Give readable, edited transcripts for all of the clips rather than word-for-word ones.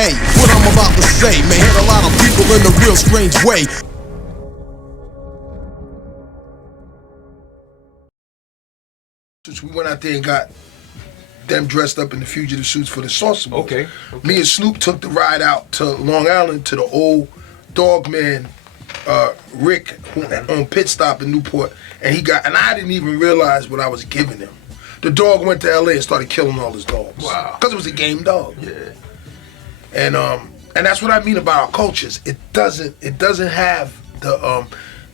hey, what I'm about to say may hit a lot of people in a real strange way. We went out there and got them dressed up in the fugitive suits for the Saucer Bowl. Okay. Me and Snoop took the ride out to Long Island to the old dog man, Rick, who owned Pit Stop in Newport, and I didn't even realize what I was giving him. The dog went to LA and started killing all his dogs. Wow. Because it was a game dog. Yeah. And that's what I mean about our cultures. It doesn't have the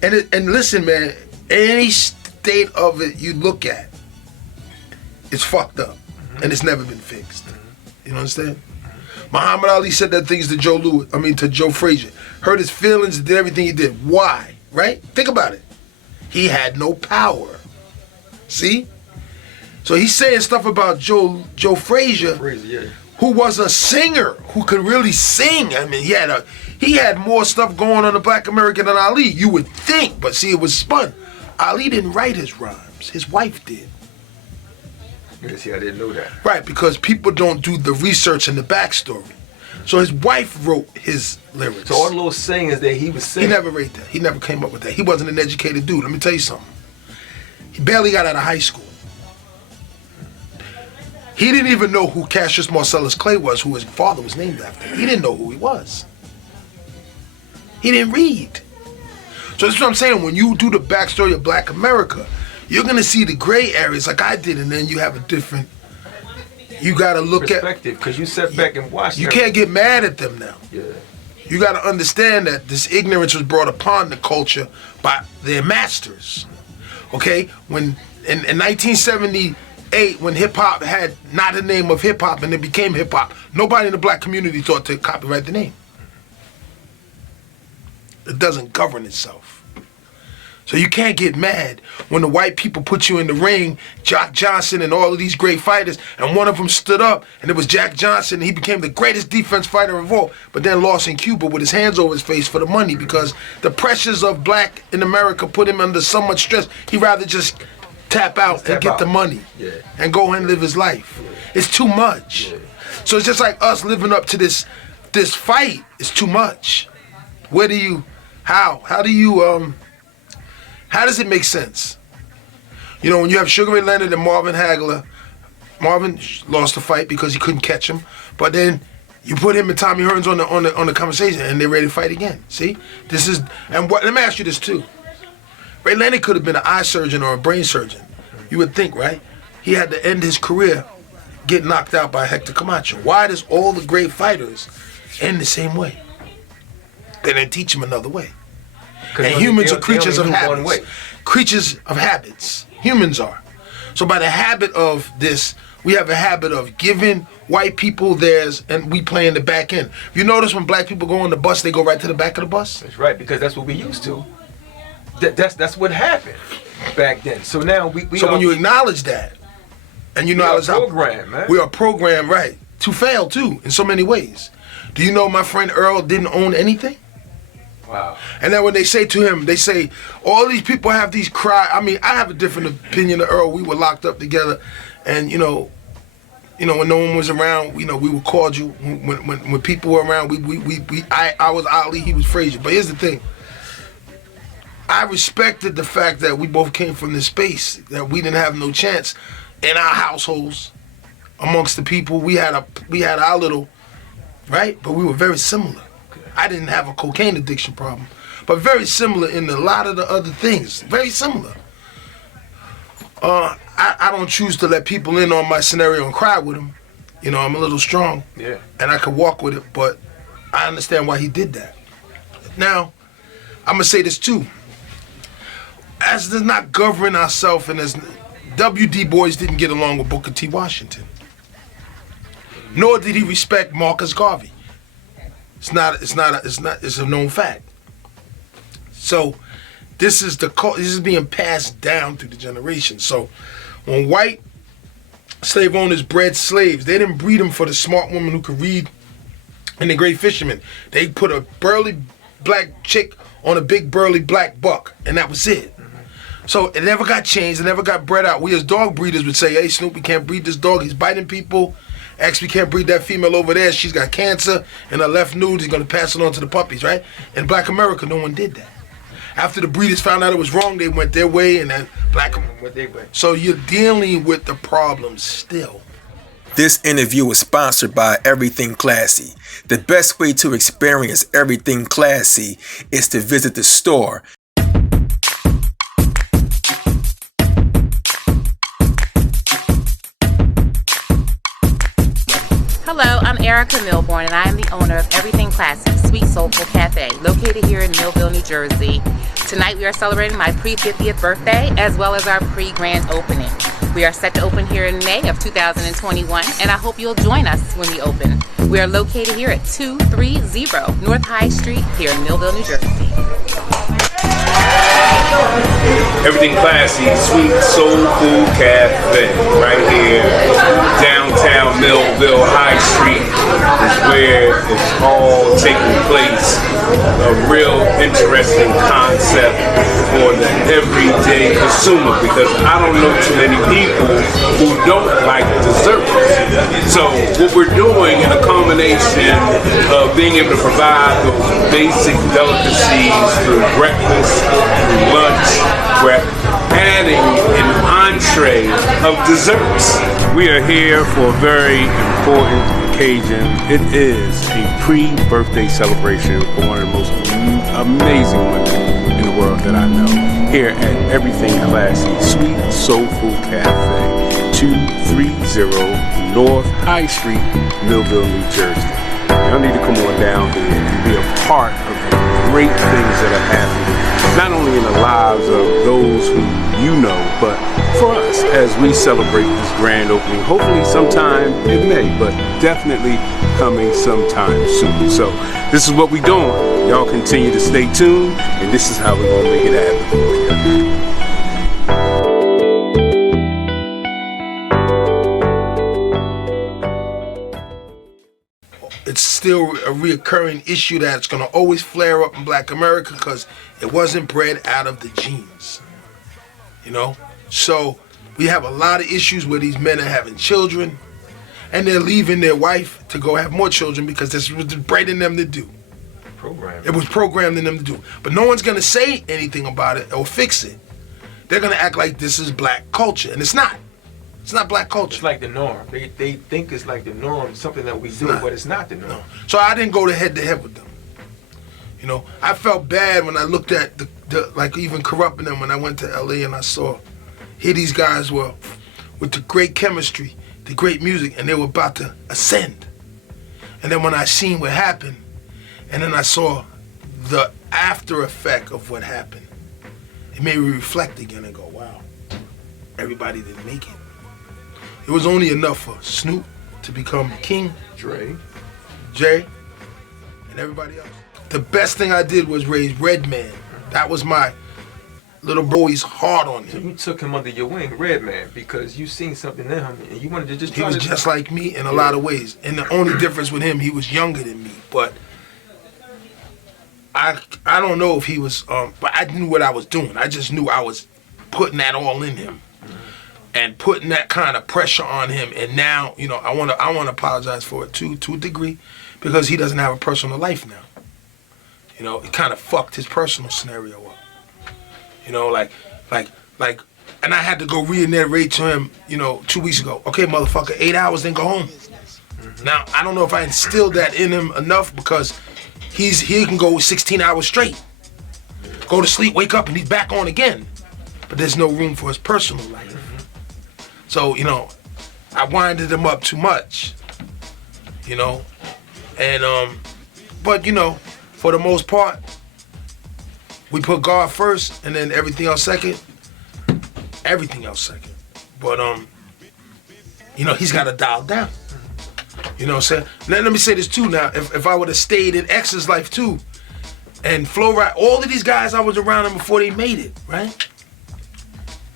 and listen, man, any state of it you look at, it's fucked up, and it's never been fixed. You know what I'm saying? Muhammad Ali said that things to Joe Frazier. Hurt his feelings, did everything he did. Why? Right? Think about it. He had no power. See? So he's saying stuff about Joe Frazier, who was a singer, who could really sing. I mean, he had more stuff going on in Black America than Ali, you would think, but see, it was spun. Ali didn't write his rhymes. His wife did. Yeah, see, I didn't know that. Right, because people don't do the research and the backstory. So his wife wrote his lyrics. So all the little sayings that he was saying. He never wrote that. He never came up with that. He wasn't an educated dude. Let me tell you something. He barely got out of high school. He didn't even know who Cassius Marcellus Clay was, who his father was named after. He didn't know who he was. He didn't read. So that's what I'm saying. When you do the backstory of Black America, you're gonna see the gray areas like I did, and then you have a different. You gotta look perspective, because you sat back and watched. You can't get mad at them now. Yeah. You gotta understand that this ignorance was brought upon the culture by their masters. Okay, when in 1978, when hip hop had not the name of hip hop and it became hip hop, nobody in the Black community thought to copyright the name. It doesn't govern itself. So you can't get mad when the white people put you in the ring, Jock Johnson and all of these great fighters, and one of them stood up, and it was Jack Johnson, and he became the greatest defense fighter of all, but then lost in Cuba with his hands over his face for the money because the pressures of Black in America put him under so much stress, he'd rather just tap out and get the money and go and live his life. It's too much. So it's just like us living up to this fight is too much. How does it make sense? You know, when you have Sugar Ray Leonard and Marvin Hagler, Marvin lost the fight because he couldn't catch him, but then you put him and Tommy Hearns on the conversation and they're ready to fight again. See? Let me ask you this too. Ray Leonard could have been an eye surgeon or a brain surgeon. You would think, right? He had to end his career getting knocked out by Hector Camacho. Why does all the great fighters end the same way? They didn't teach him another way. And humans are creatures of habits. Creatures of habits. Humans are. So by the habit of this, we have a habit of giving white people theirs and we play in the back end. You notice when Black people go on the bus, they go right to the back of the bus? That's right, because that's what we used to. That's what happened back then. So now when you acknowledge that, and you know we are programmed, man. We are programmed, right, to fail too, in so many ways. Do you know my friend Earl didn't own anything? Wow. And then when they say to him, they say, all these people have these I have a different opinion of Earl. We were locked up together, and you know, when no one was around, we were cordial. When people were around, I was Ali, he was Frazier. But here's the thing. I respected the fact that we both came from this space, that we didn't have no chance in our households, amongst the people. We had our little, right? But we were very similar. I didn't have a cocaine addiction problem, but very similar in a lot of the other things. Very similar. I don't choose to let people in on my scenario and cry with them. You know, I'm a little strong. Yeah. And I could walk with it, but I understand why he did that. Now, I'm gonna say this too. As does not govern ourselves, and as W.D. Bois didn't get along with Booker T. Washington, nor did he respect Marcus Garvey. It's a known fact. So this is being passed down through the generations. So when white slave owners bred slaves, they didn't breed them for the smart woman who could read and the great fisherman. They put a burly black chick on a big burly black buck, and that was it. So it never got changed, it never got bred out. We as dog breeders would say, hey Snoop, we can't breed this dog, he's biting people, X, we can't breed that female over there. She's got cancer in her left nude. He's gonna pass it on to the puppies, right? In Black America, no one did that. After the breeders found out it was wrong, they went their way, and then went their way. So you're dealing with the problem still. This interview is sponsored by Everything Classy. The best way to experience Everything Classy is to visit the store. Hello, I'm Erica Milbourne, and I am the owner of Everything Classy, Sweet Soulful Cafe, located here in Millville, New Jersey. Tonight we are celebrating my pre-50th birthday, as well as our pre-grand opening. We are set to open here in May of 2021, and I hope you'll join us when we open. We are located here at 230 North High Street here in Millville, New Jersey. Everything Classy, Sweet Soulful Cafe, right here, downtown Millville High Street is where it's all taking place. A real interesting concept for the everyday consumer, because I don't know too many people who don't like desserts. So what we're doing in a combination of being able to provide those basic delicacies through breakfast, through lunch, we're adding an entree of desserts. We are here for a very important occasion. It is a pre-birthday celebration for one of the most amazing women in the world that I know. Here at Everything Classy, Sweet Soulful Cafe, 230 North High Street, Millville, New Jersey. Y'all need to come on down here and be a part of the great things that are happening, not only in the lives of those who you know, but for us as we celebrate this grand opening. Hopefully sometime in May, but definitely coming sometime soon. So this is what we're doing. Y'all continue to stay tuned, and this is how we're gonna make it happen for you. It's still a reoccurring issue that's going to always flare up in Black America because it wasn't bred out of the genes, you know? So we have a lot of issues where these men are having children and they're leaving their wife to go have more children because this was bred in them to do. It was programmed in them to do. But no one's going to say anything about it or fix it. They're going to act like this is black culture, and it's not. It's not black culture. It's like the norm. They think it's like the norm, something that we do, but it's not the norm. No. So I didn't go to head with them. You know, I felt bad when I looked at the like even corrupting them when I went to LA and I saw here these guys were with the great chemistry, the great music, and they were about to ascend. And then when I seen what happened, and then I saw the after effect of what happened, it made me reflect again and go, wow, everybody didn't make it. It was only enough for Snoop to become king, Jay, and everybody else. The best thing I did was raise Redman. That was my little boy's heart on him. So you took him under your wing, Redman, because you seen something in him and you wanted to just try. He was just like me in a lot of ways. And the only difference with him, he was younger than me. But I don't know if he was, but I knew what I was doing. I just knew I was putting that all in him. And putting that kind of pressure on him, and now, you know, I want to apologize for it to a degree, because he doesn't have a personal life now. You know, it kind of fucked his personal scenario up. You know, like, and I had to go reiterate to him, you know, 2 weeks ago. Okay, motherfucker, 8 hours, then go home. Now I don't know if I instilled that in him enough, because he can go 16 hours straight, go to sleep, wake up, and he's back on again. But there's no room for his personal life. So, you know, I winded him up too much, you know, and, but, you know, for the most part, we put God first and then everything else second. But, you know, he's got to dial down. You know what I'm saying? Now, let me say this too now. If I would have stayed in X's life too, and Flo Rida, all of these guys, I was around them before they made it, right?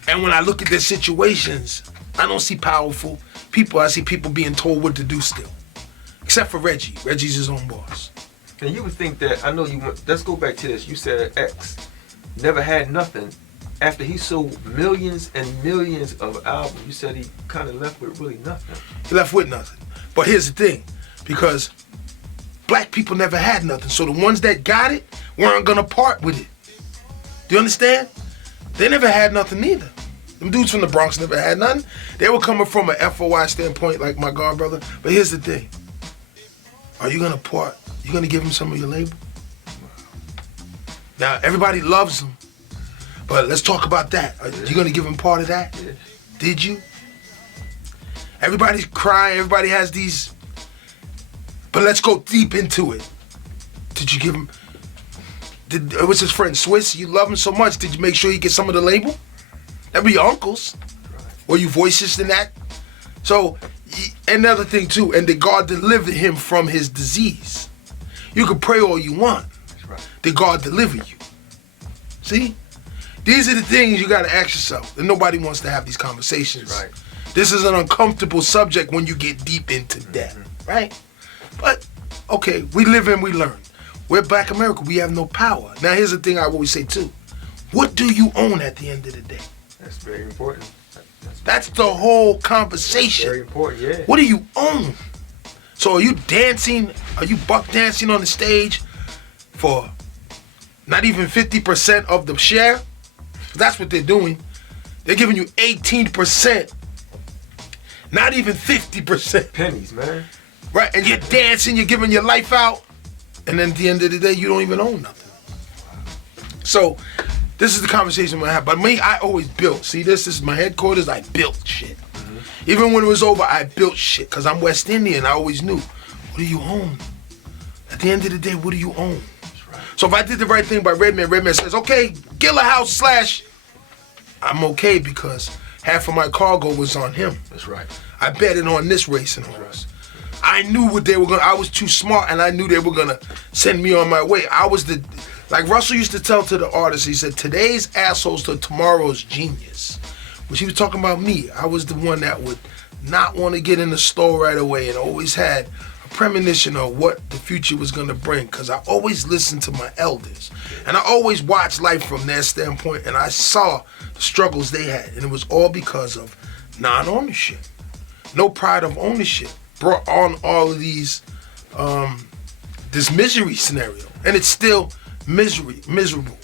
And when I look at their situations, I don't see powerful people. I see people being told what to do still. Except for Reggie. Reggie's his own boss. And you would think that, I know you want, let's go back to this. You said X never had nothing. After he sold millions and millions of albums, you said he kind of left with really nothing. He left with nothing. But here's the thing, because black people never had nothing, so the ones that got it weren't gonna part with it. Do you understand? They never had nothing either. Them dudes from the Bronx never had nothing. They were coming from an FOI standpoint, like my god brother. But here's the thing. Are you gonna part? You gonna give them some of your label? Now, everybody loves them, but let's talk about that. Are you gonna give them part of that? Yeah. Did you? Everybody's crying, everybody has these, but let's go deep into it. Did you give him, it was his friend Swiss, you love him so much, did you make sure you get some of the label? That'd be your uncles. Were you voices in that? So, another thing too, and did God deliver him from his disease? You can pray all you want. Did God deliver you? See? These are the things you gotta ask yourself, and nobody wants to have these conversations. Right. This is an uncomfortable subject when you get deep into that, right? But, okay, we live and we learn. We're Black America, we have no power. Now here's the thing I always say too. What do you own at the end of the day? That's very important. That's the whole conversation. Very important, yeah. What do you own? So are you dancing, are you buck dancing on the stage for not even 50% of the share? That's what they're doing. They're giving you 18%. Not even 50%. Pennies, man. Right, and you're dancing, you're giving your life out, and then at the end of the day, you don't even own nothing. So, this is the conversation we're gonna have. But me, I always built. See, this is my headquarters, I built shit. Even when it was over, I built shit, because I'm West Indian, I always knew. What do you own? At the end of the day, what do you own? So if I did the right thing by Redman says, okay, Gilla House / I'm okay because half of my cargo was on him. That's right. I betted on this racing horse. I knew what they were gonna, I was too smart and I knew they were gonna send me on my way. I was the, like Russell used to tell to the artists, he said, today's assholes to tomorrow's genius. Which he was talking about me. I was the one that would not want to get in the store right away and always had a premonition of what the future was gonna bring, because I always listened to my elders. And I always watched life from their standpoint, and I saw the struggles they had. And it was all because of non-ownership. No pride of ownership brought on all of these, this misery scenario. And it's still miserable,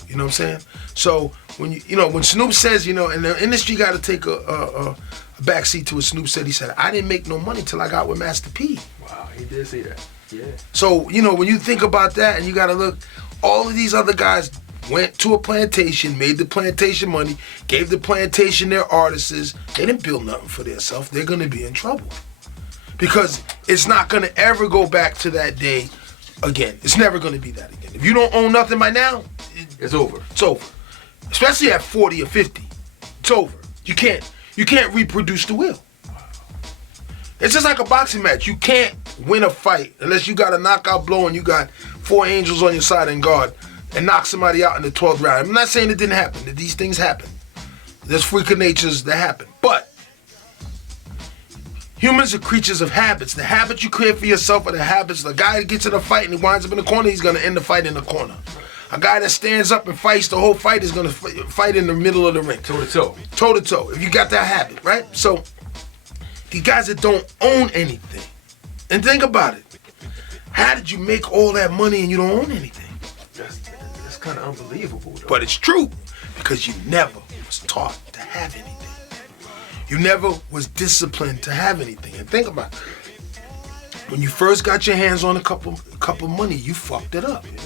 you know what I'm saying? So when when Snoop says, and the industry got to take a backseat to what Snoop said, he said, I didn't make no money till I got with Master P. Wow, he did say that. Yeah. So, when you think about that and you got to look, all of these other guys went to a plantation, made the plantation money, gave the plantation their artists. They didn't build nothing for themselves. They're going to be in trouble. Because it's not going to ever go back to that day again. It's never going to be that again. If you don't own nothing by now, it's over. It's over. Especially at 40 or 50. It's over. You can't reproduce the will. It's just like a boxing match. You can't win a fight unless you got a knockout blow and you got 4 angels on your side and guard and knock somebody out in the 12th round. I'm not saying it didn't happen. That these things happen. There's freak of natures that happen. But humans are creatures of habits. The habits you create for yourself are the habits. The guy that gets in a fight and he winds up in the corner, he's going to end the fight in the corner. A guy that stands up and fights the whole fight is going to fight in the middle of the ring. Toe to toe. Toe to toe. If you got that habit, right? So, these guys that don't own anything. And think about it. How did you make all that money and you don't own anything? That's kind of unbelievable, though. But it's true, because you never was taught to have anything. You never was disciplined to have anything. And think about it. When you first got your hands on a cup of money, you fucked it up. Yeah.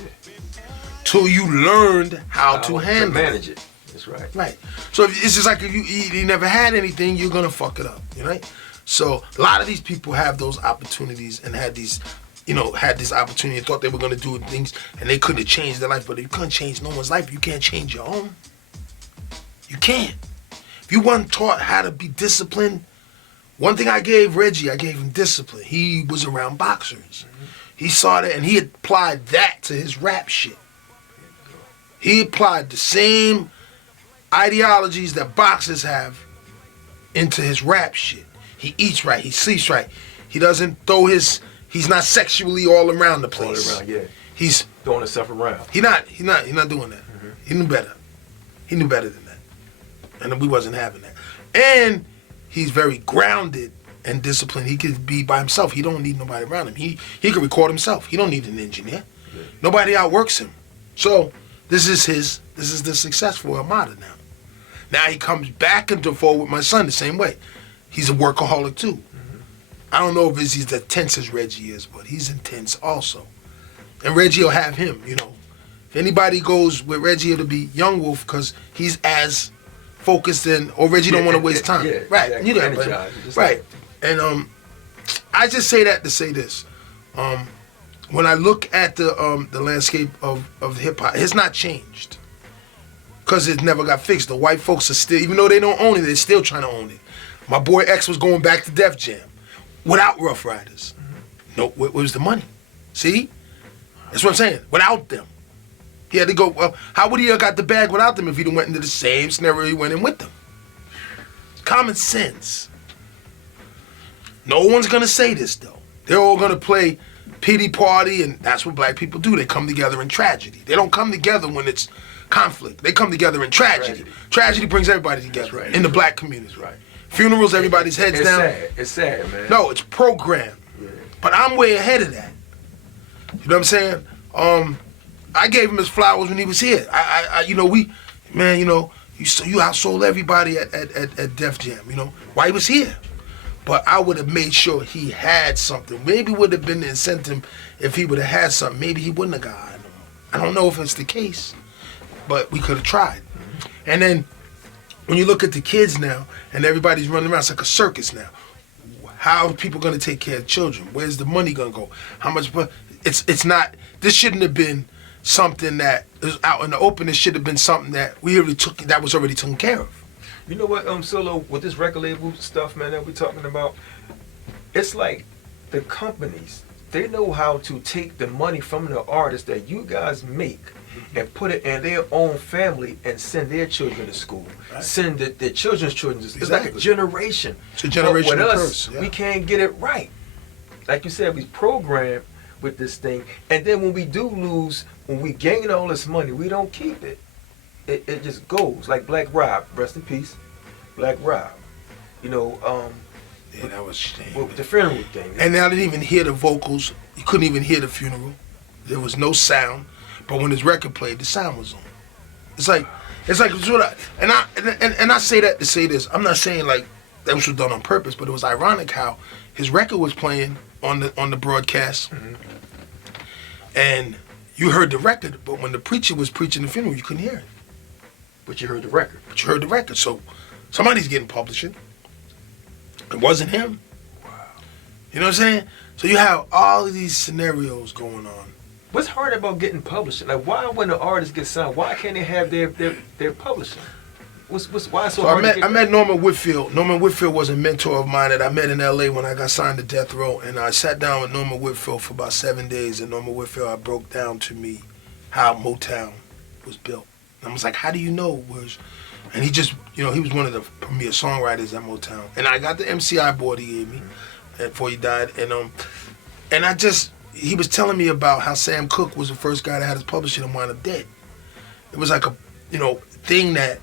Till you learned how to handle manage it. That's right. Right. So it's just like if you never had anything, you're gonna fuck it up. Right? So a lot of these people have those opportunities and had these, had this opportunity and thought they were gonna do things and they could have changed their life, but you couldn't change no one's life. You can't change your own. You can't. If you weren't taught how to be disciplined, one thing I gave Reggie, I gave him discipline. He was around boxers. He saw that and he applied that to his rap shit. He applied the same ideologies that boxers have into his rap shit. He eats right, he sleeps right. He doesn't throw he's not sexually all around the place. All around, yeah. He's throwing himself around. He's not doing that. He knew better. He knew better than that. And we wasn't having that. And he's very grounded and disciplined. He could be by himself. He don't need nobody around him. He could record himself. He don't need an engineer. Yeah. Nobody outworks him. So this is the successful Armada now. Now he comes back into fold with my son the same way. He's a workaholic too. I don't know if he's as intense as Reggie is, but he's intense also. And Reggie will have him, you know. If anybody goes with Reggie, it'll be Young Wolf because he's as focused in, or Reggie don't want to waste time. Yeah, right, exactly. you know, Energized, right. And I just say that to say this. When I look at the landscape of hip hop, it's not changed because it never got fixed. The white folks are still, even though they don't own it, they're still trying to own it. My boy X was going back to Def Jam without Rough Riders. No, where was the money? See? That's what I'm saying. Without them. He had to go, well, how would he have got the bag without them if he went into the same scenario he went in with them? Common sense. No one's going to say this, though. They're all going to play pity party, and that's what black people do. They come together in tragedy. They don't come together when it's conflict. They come together in tragedy. Tragedy brings everybody together in the black community. Right. Funerals, everybody's heads it's down. Sad. It's sad, man. No, it's programmed. Yeah. But I'm way ahead of that. You know what I'm saying? I gave him his flowers when he was here. You outsold everybody at Def Jam, you know, while he was here. But I would have made sure he had something. Maybe would have been the incentive if he would have had something. Maybe he wouldn't have got it. I don't know if it's the case, but we could have tried. And then when you look at the kids now and everybody's running around, it's like a circus now. How are people going to take care of children? Where's the money going to go? How much? It's not. This shouldn't have been something that is out in the open. It should have been something that was already taken care of. You know what, Solo, with this record label stuff, man, that we're talking about, it's like the companies, they know how to take the money from the artists that you guys make and put it in their own family and send their children to school. Right. Send their children's children to school. It's like a generation. It's a generational with us, curse. Yeah. We can't get it right. Like you said, we programmed with this thing, and then when we do lose, when we gain all this money, we don't keep it. It just goes like Black Rob, rest in peace, Black Rob. You know, yeah, that was shame. With the funeral thing. And I didn't even hear the vocals. You couldn't even hear the funeral. There was no sound. But when his record played, the sound was on. It's like I say that to say this. I'm not saying like that was done on purpose, but it was ironic how his record was playing on the broadcast, and you heard the record, but when the preacher was preaching the funeral, you couldn't hear it. But you heard the record. So somebody's getting publishing. It wasn't him. Wow. You know what I'm saying? So you have all of these scenarios going on. What's hard about getting publishing? Like, why when an artist gets signed, why can't they have their publishing? Why so hard to get I met Norman Whitfield. Norman Whitfield was a mentor of mine that I met in L.A. when I got signed to Death Row, and I sat down with Norman Whitfield for about 7 days, and Norman Whitfield broke down to me how Motown was built. And I was like, how do you know? And he just, you know, he was one of the premier songwriters at Motown. And I got the MCI board he gave me before he died, and I just, he was telling me about how Sam Cooke was the first guy that had his publishing and wound up dead. It was like a, thing that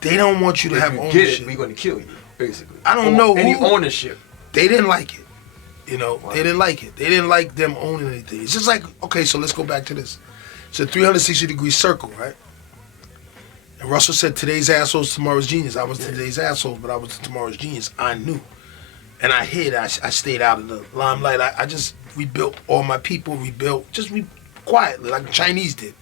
they don't want you to have ownership. Get it, we're going to kill you, basically. I don't know any who. ownership. They didn't like it. Wow. Wow. They didn't like it. They didn't like them owning anything. It's just like, okay, so let's go back to this. It's a 360-degree circle, right? And Russell said, today's asshole's tomorrow's genius. I was today's asshole, but I was tomorrow's genius. I knew. And I hid. I stayed out of the limelight. I just rebuilt all my people, quietly, like the Chinese did.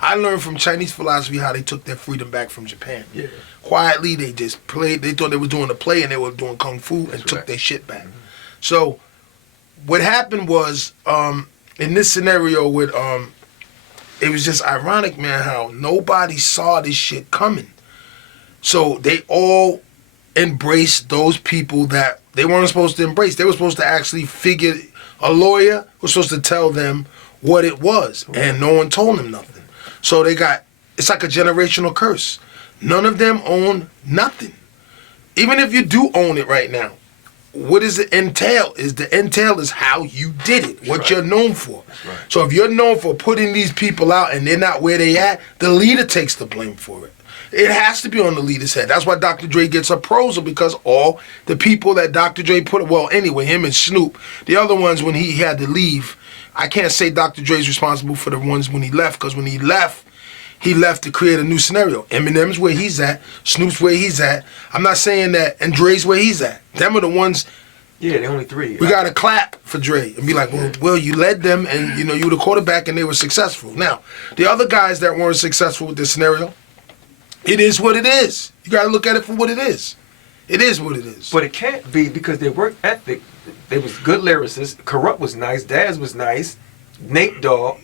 I learned from Chinese philosophy how they took their freedom back from Japan. Yeah. Quietly, they just played. They thought they were doing a play and they were doing kung fu and took their shit back. So what happened was, in this scenario with, it was just ironic, man, how nobody saw this shit coming. So they all embraced those people that they weren't supposed to embrace. They were supposed to actually figure, a lawyer was supposed to tell them what it was, and no one told them nothing. So it's like a generational curse. None of them own nothing. Even if you do own it right now, what does it entail? The entail is how you did it, what you're known for. Right. So if you're known for putting these people out and they're not where they at, the leader takes the blame for it. It has to be on the leader's head. That's why Dr. Dre gets a proposal, because all the people that Dr. Dre put, well, anyway, him and Snoop, the other ones when he had to leave, I can't say Dr. Dre's responsible for the ones when he left, because when he left to create a new scenario. Eminem's where he's at, Snoop's where he's at. I'm not saying that, and Dre's where he's at. Them are the ones. Yeah, the only three. We got to clap for Dre and be like, well, you led them, and you were the quarterback, and they were successful. Now, the other guys that weren't successful with this scenario, it is what it is. You got to look at it for what it is. It is what it is. But it can't be, because their work ethic, they was good lyricists. Corrupt was nice. Daz was nice. Nate Dogg,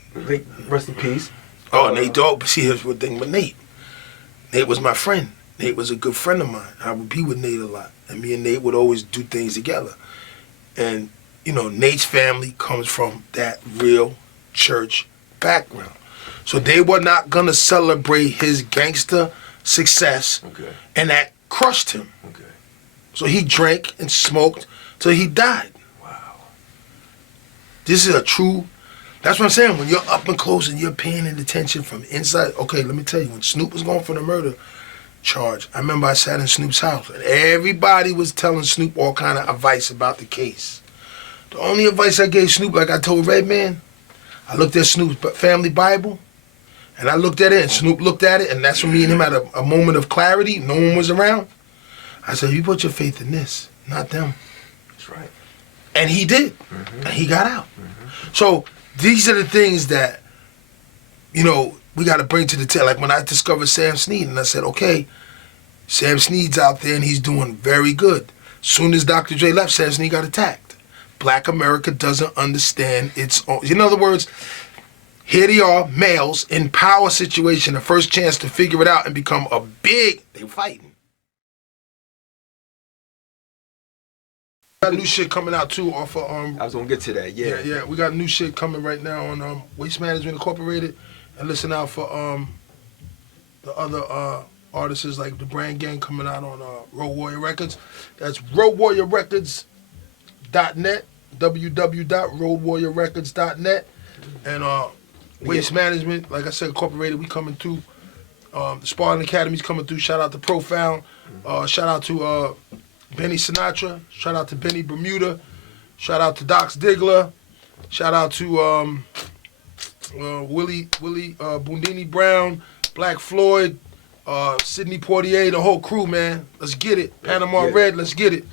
rest in peace. Oh, Nate Dogg. But see, here's the thing with Nate. Nate was my friend. Nate was a good friend of mine. I would be with Nate a lot, and me and Nate would always do things together. And, Nate's family comes from that real church background. So they were not going to celebrate his gangster success, and that crushed him. Okay. So he drank and smoked till he died. Wow. This is a true, that's what I'm saying. When you're up and close and you're paying attention from inside. Okay, let me tell you, when Snoop was going for the murder charge, I remember I sat in Snoop's house, and everybody was telling Snoop all kind of advice about the case. The only advice I gave Snoop, like I told Redman, I looked at Snoop's family Bible, and I looked at it, and Snoop looked at it, and that's when me and him had a moment of clarity. No one was around. I said, you put your faith in this, not them. That's right. And he did. And he got out. So these are the things that, we got to bring to the table. Like when I discovered Sam Snead, and I said, okay, Sam Snead's out there and he's doing very good. Soon as Dr. Dre left, Sam Snead got attacked. Black America doesn't understand its own. In other words, here they are, males in power situation, the first chance to figure it out and become they fighting. Got new shit coming out too off of I was gonna get to that. Yeah. We got new shit coming right now on Waste Management Incorporated. And listen out for the other artists like the Brand Gang coming out on Road Warrior Records. That's roadwarriorrecords.net, www.roadwarriorrecords.net. And Waste Management, like I said, Incorporated, we coming through. The Spartan Academy's coming through. Shout out to Profound. Shout out to Benny Sinatra. Shout out to Benny Bermuda. Shout out to Dox Diggler. Shout out to Willie Boondini Brown, Black Floyd, Sidney Poitier, the whole crew, man. Let's get it. Panama Red, let's get it.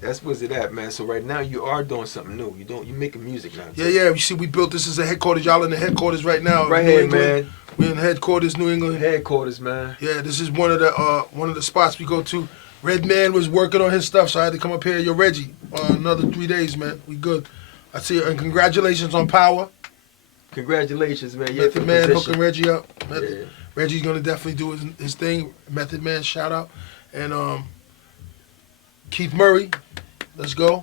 That's where's it at, man. So right now you are doing something new. You making music now. Yeah. You see, we built this as a headquarters. Y'all in the headquarters right now. Right here, man. We're in headquarters, New England. Headquarters, man. Yeah, this is one of the spots we go to. Redman was working on his stuff, so I had to come up here. Yo, Reggie, another 3 days, man. We good. I see you, and congratulations on Power. Congratulations, man. Yeah, Method Man hooking Reggie up. Yeah. Reggie's gonna definitely do his thing. Method Man, shout out. And Keith Murray, let's go.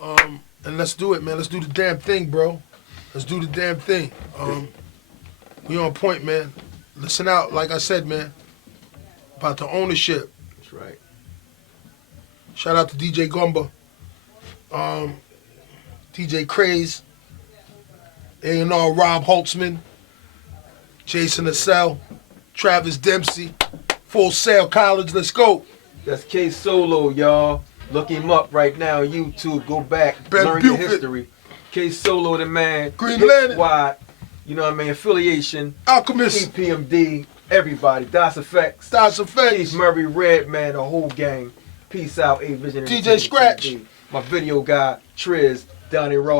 And let's do it, man. Let's do the damn thing, bro. Let's do the damn thing. We on point, man. Listen out, like I said, man, about the ownership. That's right. Shout out to DJ Gumba, DJ Craze, A&R Rob Holtzman, Jason Assell, Travis Dempsey, Full Sail College, let's go. That's K Solo, y'all. Look him up right now on YouTube. Go back, learn your history. K Solo, the man. Green Hit Lantern. Squad, you know what I mean? Affiliation. Alchemist. EPMD. Everybody. Das EFX. Das EFX. Keith Murray, Redman, the whole gang. Peace out, A Vision. DJ Scratch. My video guy, Triz, Donnie Raw.